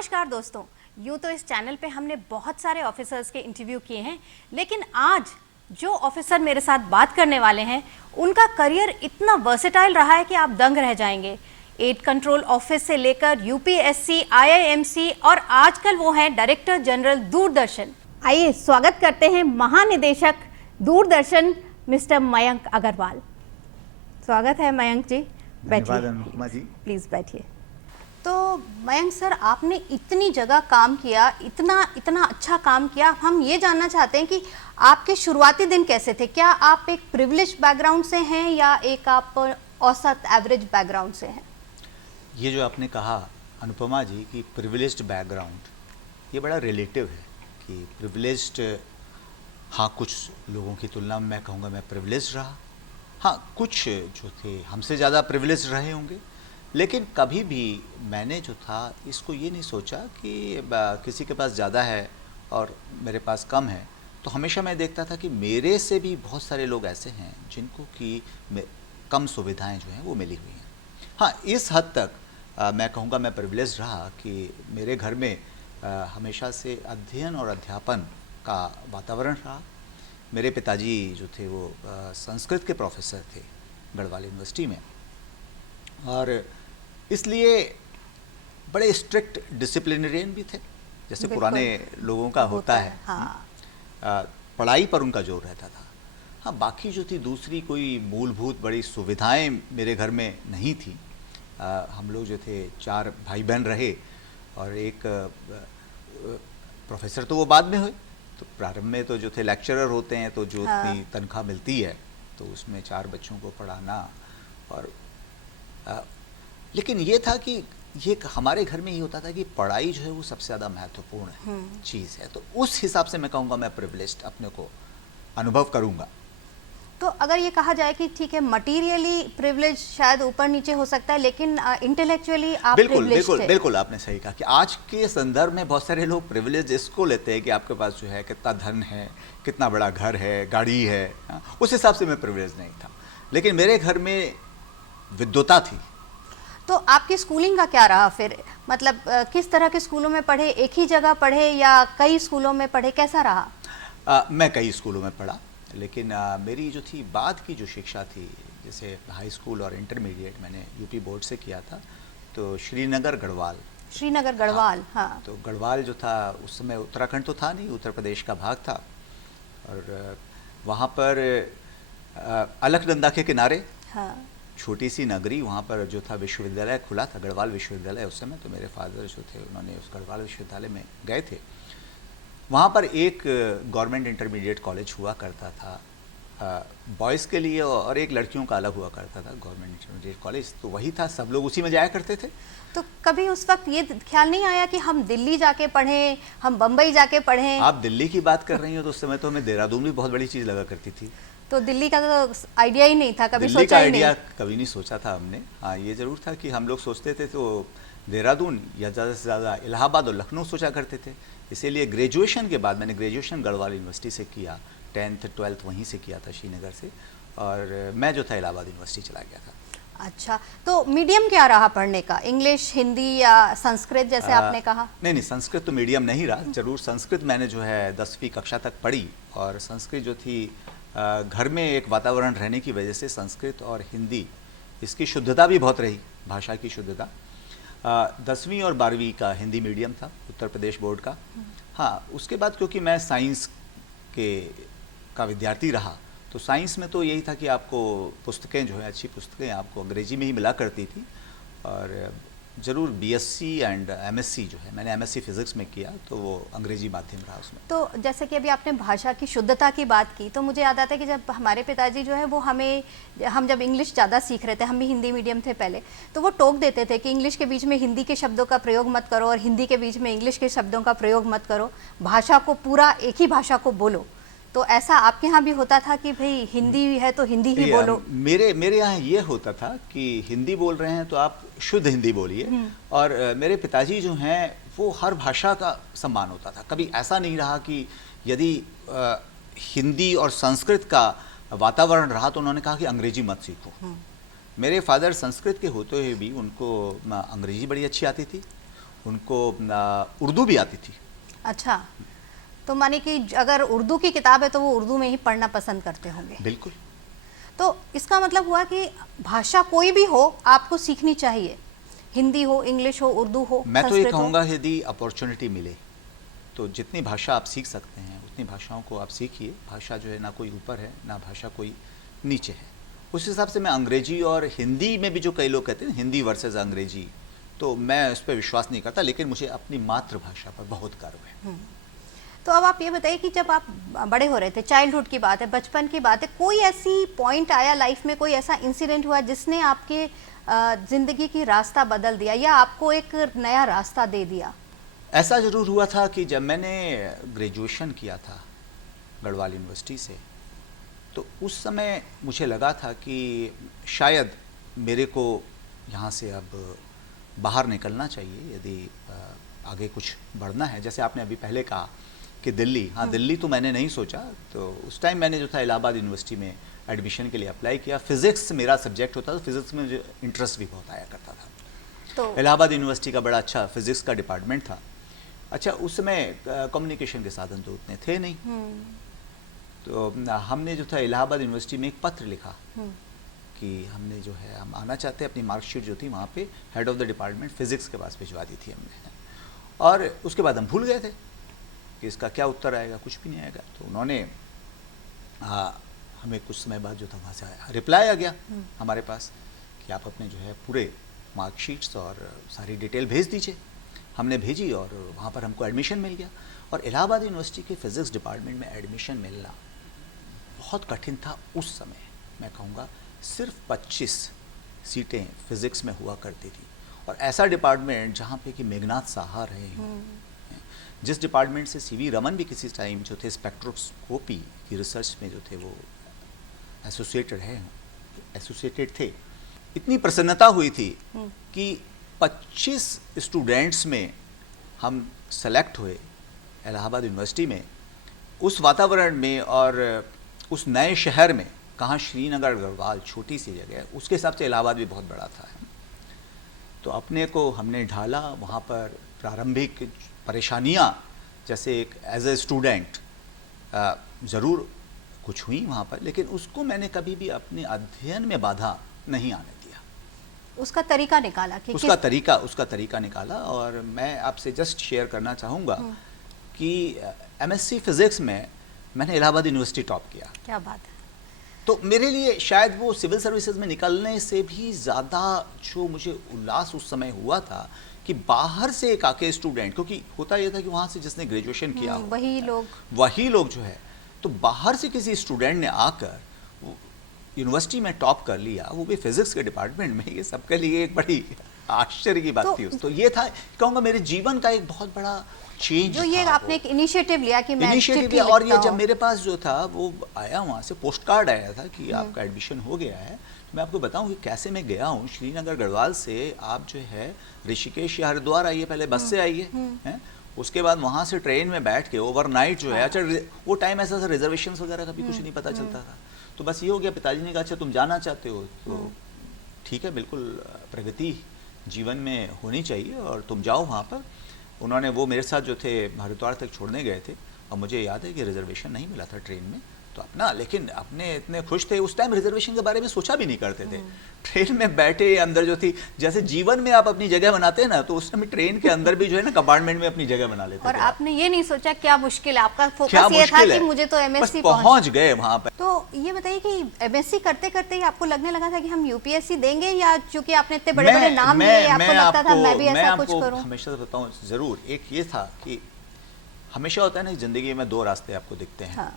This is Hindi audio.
नमस्कार दोस्तों, यूँ तो इस चैनल पे हमने बहुत सारे ऑफिसर्स के इंटरव्यू किए हैं, लेकिन आज जो ऑफिसर मेरे साथ बात करने वाले हैं उनका करियर इतना वर्सेटाइल रहा है कि आप दंग रह जाएंगे। एड कंट्रोल ऑफिस से लेकर यूपीएससी, आईआईएमसी और आजकल वो हैं डायरेक्टर जनरल दूरदर्शन। आइए स्वागत करते हैं महानिदेशक दूरदर्शन मिस्टर मयंक अग्रवाल। स्वागत है मयंक जी, बैठिए प्लीज बैठिए। तो मयंक सर, आपने इतनी जगह काम किया, इतना अच्छा काम किया। हम ये जानना चाहते हैं कि आपके शुरुआती दिन कैसे थे? क्या आप एक प्रिविलेज बैकग्राउंड से हैं या एक आप औसत एवरेज बैकग्राउंड से हैं? ये जो आपने कहा अनुपमा जी कि प्रिविलेज्ड बैकग्राउंड, ये बड़ा रिलेटिव है कि प्रिविलेज्ड, हाँ कुछ लोगों की तुलना में मैं कहूँगा मैं प्रिविलेज्ड रहा। हाँ, कुछ जो थे हमसे ज़्यादा प्रिविलेज्ड रहे होंगे, लेकिन कभी भी मैंने जो था इसको ये नहीं सोचा कि किसी के पास ज़्यादा है और मेरे पास कम है। तो हमेशा मैं देखता था कि मेरे से भी बहुत सारे लोग ऐसे हैं जिनको कि कम सुविधाएं जो हैं वो मिली हुई हैं। हाँ, इस हद तक मैं कहूँगा मैं प्रिविलेज्ड रहा कि मेरे घर में हमेशा से अध्ययन और अध्यापन का वातावरण रहा। मेरे पिताजी जो थे वो संस्कृत के प्रोफेसर थे गढ़वाल यूनिवर्सिटी में, और इसलिए बड़े स्ट्रिक्ट डिसिप्लिनरियन भी थे, जैसे पुराने लोगों का होता है। हाँ। पढ़ाई पर उनका जोर रहता था। हाँ, बाकी जो थी दूसरी कोई मूलभूत बड़ी सुविधाएं मेरे घर में नहीं थी। हम लोग जो थे 4 भाई बहन रहे और एक प्रोफेसर तो वो बाद में हुए। तो प्रारंभ में तो जो थे लेक्चरर होते हैं, तो जो इतनी तनख्वाह मिलती है तो उसमें 4 बच्चों को पढ़ाना। और लेकिन ये था कि ये हमारे घर में ये होता था कि पढ़ाई जो है वो सबसे ज़्यादा महत्वपूर्ण चीज़ है। तो उस हिसाब से मैं कहूँगा मैं प्रिविलेज्ड अपने को अनुभव करूँगा। तो अगर ये कहा जाए कि ठीक है, मटीरियली प्रिविलेज शायद ऊपर नीचे हो सकता है, लेकिन इंटेलेक्चुअली आप बिल्कुल आपने सही कहा कि आज के संदर्भ में बहुत सारे लोग प्रिविलेज इसको लेते हैं कि आपके पास जो है कितना धन है, कितना बड़ा घर है, गाड़ी है। उस हिसाब से मैं प्रिविलेज नहीं था, लेकिन मेरे घर में विद्वता थी। तो आपकी स्कूलिंग का क्या रहा फिर? मतलब किस तरह के स्कूलों में पढ़े? एक ही जगह पढ़े या कई स्कूलों में पढ़े? कैसा रहा? मैं कई स्कूलों में पढ़ा, लेकिन मेरी जो थी बाद की जो शिक्षा थी, जैसे हाई स्कूल और इंटरमीडिएट मैंने यूपी बोर्ड से किया था, तो श्रीनगर गढ़वाल। हाँ। तो गढ़वाल जो था उस समय उत्तराखंड तो था नहीं, उत्तर प्रदेश का भाग था। और वहाँ पर अलकनंदा के किनारे छोटी सी नगरी, वहाँ पर जो था विश्वविद्यालय खुला था, गढ़वाल विश्वविद्यालय उस समय। तो मेरे फादर जो थे उन्होंने उस गढ़वाल विश्वविद्यालय में गए थे। वहाँ पर एक गवर्नमेंट इंटरमीडिएट कॉलेज हुआ करता था बॉयज़ के लिए, और एक लड़कियों का अलग हुआ करता था गवर्नमेंट इंटरमीडिएट कॉलेज। तो वही था, सब लोग उसी में जाया करते थे। तो कभी उस वक्त ये ख्याल नहीं आया कि हम दिल्ली जाके पढ़ें, हम बम्बई जाके पढ़ें? आप दिल्ली की बात कर रही हो तो उस समय तो हमें देहरादून भी बहुत बड़ी चीज़ लगा करती थी। तो दिल्ली का तो आइडिया ही नहीं था, कभी दिल्ली सोचा का ही नहीं। आइडिया कभी नहीं सोचा था हमने। हाँ, ये ज़रूर था कि हम लोग सोचते थे तो देहरादून या ज़्यादा से ज़्यादा इलाहाबाद और लखनऊ सोचा करते थे। इसीलिए ग्रेजुएशन के बाद मैंने ग्रेजुएशन गढ़वाल यूनिवर्सिटी से किया, 10th 12th वहीं से किया था श्रीनगर से, और मैं जो था इलाहाबाद यूनिवर्सिटी चला गया था। अच्छा, तो मीडियम क्या रहा पढ़ने का? इंग्लिश, हिंदी या संस्कृत जैसे आपने कहा? नहीं, संस्कृत तो मीडियम नहीं रहा। जरूर संस्कृत मैंने जो है 10वीं कक्षा तक पढ़ी, और संस्कृत जो थी घर में एक वातावरण रहने की वजह से संस्कृत और हिंदी, इसकी शुद्धता भी बहुत रही, भाषा की शुद्धता। 10वीं और 12वीं का हिंदी मीडियम था, उत्तर प्रदेश बोर्ड का। हाँ, उसके बाद क्योंकि मैं साइंस का विद्यार्थी रहा, तो साइंस में तो यही था कि आपको पुस्तकें जो है, अच्छी पुस्तकें आपको अंग्रेजी में ही मिला करती थी। और ज़रूर बीएससी एंड एमएससी जो है, मैंने एमएससी फिज़िक्स में किया, तो वो अंग्रेजी माध्यम रहा उसमें। तो जैसे कि अभी आपने भाषा की शुद्धता की बात की, तो मुझे याद आता है कि जब हमारे पिताजी जो है वो हम जब इंग्लिश ज़्यादा सीख रहे थे, हम भी हिंदी मीडियम थे पहले, तो वो टोक देते थे कि इंग्लिश के बीच में हिंदी के शब्दों का प्रयोग मत करो और हिंदी के बीच में इंग्लिश के शब्दों का प्रयोग मत करो, भाषा को पूरा एक ही भाषा को बोलो। तो ऐसा आपके यहाँ भी होता था कि भाई हिंदी है तो हिंदी ही बोलो? मेरे यहाँ ये होता था कि हिंदी बोल रहे हैं तो आप शुद्ध हिंदी बोलिए। और मेरे पिताजी जो हैं वो हर भाषा का सम्मान होता था। कभी ऐसा नहीं रहा कि यदि हिंदी और संस्कृत का वातावरण रहा तो उन्होंने कहा कि अंग्रेजी मत सीखो। मेरे फादर संस्कृत के होते हुए भी उनको अंग्रेजी बड़ी अच्छी आती थी, उनको उर्दू भी आती थी। अच्छा, तो माने कि अगर उर्दू की किताब है तो वो उर्दू में ही पढ़ना पसंद करते होंगे। बिल्कुल। तो इसका मतलब हुआ कि भाषा कोई भी हो आपको सीखनी चाहिए, हिंदी हो, इंग्लिश हो, उर्दू हो, मैं तो ये संस्कृत हो। कहूँगा यदि अपॉर्चुनिटी मिले तो जितनी भाषा आप सीख सकते हैं उतनी भाषाओं को आप सीखिए। भाषा जो है ना कोई ऊपर है ना भाषा कोई नीचे है। उस हिसाब से मैं अंग्रेजी और हिंदी में भी जो कई लोग कहते हैं हिंदी वर्सेस अंग्रेजी, तो मैं उस पर विश्वास नहीं करता, लेकिन मुझे अपनी मातृभाषा पर बहुत गर्व है। तो अब आप ये बताइए कि जब आप बड़े हो रहे थे, चाइल्डहुड की बात है, बचपन की बात है, कोई ऐसी पॉइंट आया लाइफ में, कोई ऐसा इंसिडेंट हुआ जिसने आपके जिंदगी की रास्ता बदल दिया या आपको एक नया रास्ता दे दिया? ऐसा ज़रूर हुआ था कि जब मैंने ग्रेजुएशन किया था गढ़वाल यूनिवर्सिटी से, तो उस समय मुझे लगा था कि शायद मेरे को यहाँ से अब बाहर निकलना चाहिए यदि आगे कुछ बढ़ना है। जैसे आपने अभी पहले कहा कि दिल्ली, हाँ दिल्ली तो मैंने नहीं सोचा। तो उस टाइम मैंने जो था इलाहाबाद यूनिवर्सिटी में एडमिशन के लिए अप्लाई किया। फिज़िक्स मेरा सब्जेक्ट होता था, फिज़िक्स में मुझे इंटरेस्ट भी बहुत आया करता था। तो इलाहाबाद यूनिवर्सिटी का बड़ा अच्छा फिज़िक्स का डिपार्टमेंट था। अच्छा, उस समय कम्युनिकेशन के साधन तो उतने थे नहीं, तो हमने जो था इलाहाबाद यूनिवर्सिटी में एक पत्र लिखा कि हमने जो है हम आना चाहते हैं। अपनी मार्कशीट जो थी वहाँ पे head of the department physics के पास भिजवा दी थी हमने, और उसके बाद हम भूल गए थे कि इसका क्या उत्तर आएगा, कुछ भी नहीं आएगा। तो उन्होंने हमें कुछ समय बाद जो था वहाँ से आया रिप्लाई आ गया हमारे पास कि आप अपने जो है पूरे मार्कशीट्स और सारी डिटेल भेज दीजिए। हमने भेजी और वहाँ पर हमको एडमिशन मिल गया। और इलाहाबाद यूनिवर्सिटी के फिज़िक्स डिपार्टमेंट में एडमिशन मिलना बहुत कठिन था उस समय। मैं कहूँगा सिर्फ 25 सीटें फिज़िक्स में हुआ करती थी, और ऐसा डिपार्टमेंट जहाँ पे कि मेघनाथ साहा रहे हों, जिस डिपार्टमेंट से सीवी रमन भी किसी टाइम जो थे स्पेक्ट्रोस्कोपी की रिसर्च में जो थे वो एसोसिएटेड थे। इतनी प्रसन्नता हुई थी कि 25 स्टूडेंट्स में हम सेलेक्ट हुए इलाहाबाद यूनिवर्सिटी में, उस वातावरण में और उस नए शहर में। कहाँ श्रीनगर गढ़वाल छोटी सी जगह, उसके हिसाब से इलाहाबाद भी बहुत बड़ा था। तो अपने को हमने ढाला वहाँ पर। प्रारंभिक परेशानियाँ जैसे एक एज ए स्टूडेंट ज़रूर कुछ हुई वहाँ पर, लेकिन उसको मैंने कभी भी अपने अध्ययन में बाधा नहीं आने दिया। उसका तरीका निकाला कि उसका तरीका निकाला। और मैं आपसे जस्ट शेयर करना चाहूँगा कि एमएससी फिज़िक्स में मैंने इलाहाबाद यूनिवर्सिटी टॉप किया। क्या बात है। तो मेरे लिए शायद वो सिविल सर्विसेज में निकलने से भी ज़्यादा जो मुझे उल्लास उस समय हुआ था कि बाहर से एक आके स्टूडेंट, क्योंकि होता यह था कि वहाँ से जिसने ग्रेजुएशन किया वही लोग जो है, तो बाहर से किसी स्टूडेंट ने आकर यूनिवर्सिटी में टॉप कर लिया, वो भी फिजिक्स के डिपार्टमेंट में। ये सबके लिए एक बड़ी आश्चर्य की बात थी। तो ये था, कहूँगा मेरे जीवन का एक बहुत बड़ा चेंज जो ये आपने एक इनिशिएटिव लिया कि मैं इनिशिएटिव लिया। और ये जब मेरे पास जो था वो आया, वहाँ से पोस्ट कार्ड आया था कि आपका एडमिशन हो गया है। तो मैं आपको बताऊं कि कैसे मैं गया हूँ। श्रीनगर गढ़वाल से आप जो है ऋषिकेश या हरिद्वार आइए, पहले बस से आइए, हैं, उसके बाद वहाँ से ट्रेन में बैठ के ओवरनाइट जो है। अच्छा, वो टाइम ऐसा था रिजर्वेशन वगैरह का भी कुछ नहीं पता चलता था। तो बस ये हो गया, पिताजी ने कहा अच्छा तुम जाना चाहते हो तो ठीक है, बिल्कुल प्रगति जीवन में होनी चाहिए और तुम जाओ वहाँ पर। उन्होंने वो मेरे साथ जो थे हरिद्वार तक छोड़ने गए थे, और मुझे याद है कि रिजर्वेशन नहीं मिला था ट्रेन में। तो अपना, लेकिन अपने इतने खुश थे, उस टाइम रिजर्वेशन के बारे में सोचा भी नहीं करते थे। ट्रेन में बैठे अंदर जो थी, जैसे जीवन में आप अपनी जगह बनाते हैं ना, तो उस समय ट्रेन के अंदर भी जो है ना कंपार्टमेंट में अपनी जगह बना लेते थे। और आपने ये नहीं सोचा क्या मुश्किल है, आपका फोकस ये था कि मुझे तो एमएससी पहुंच गए वहां पर। तो ये बताइए कि एमएससी करते करते ही आपको लगने लगा था कि हम यूपीएससी देंगे, या चूंकि आपने इतने बड़े बड़े नाम लिए आपको लगता था मैं भी ऐसा कुछ करूं? हमेशा बताऊं जरूर, एक ये था कि हमेशा होता है ना जिंदगी में दो रास्ते आपको दिखते हैं।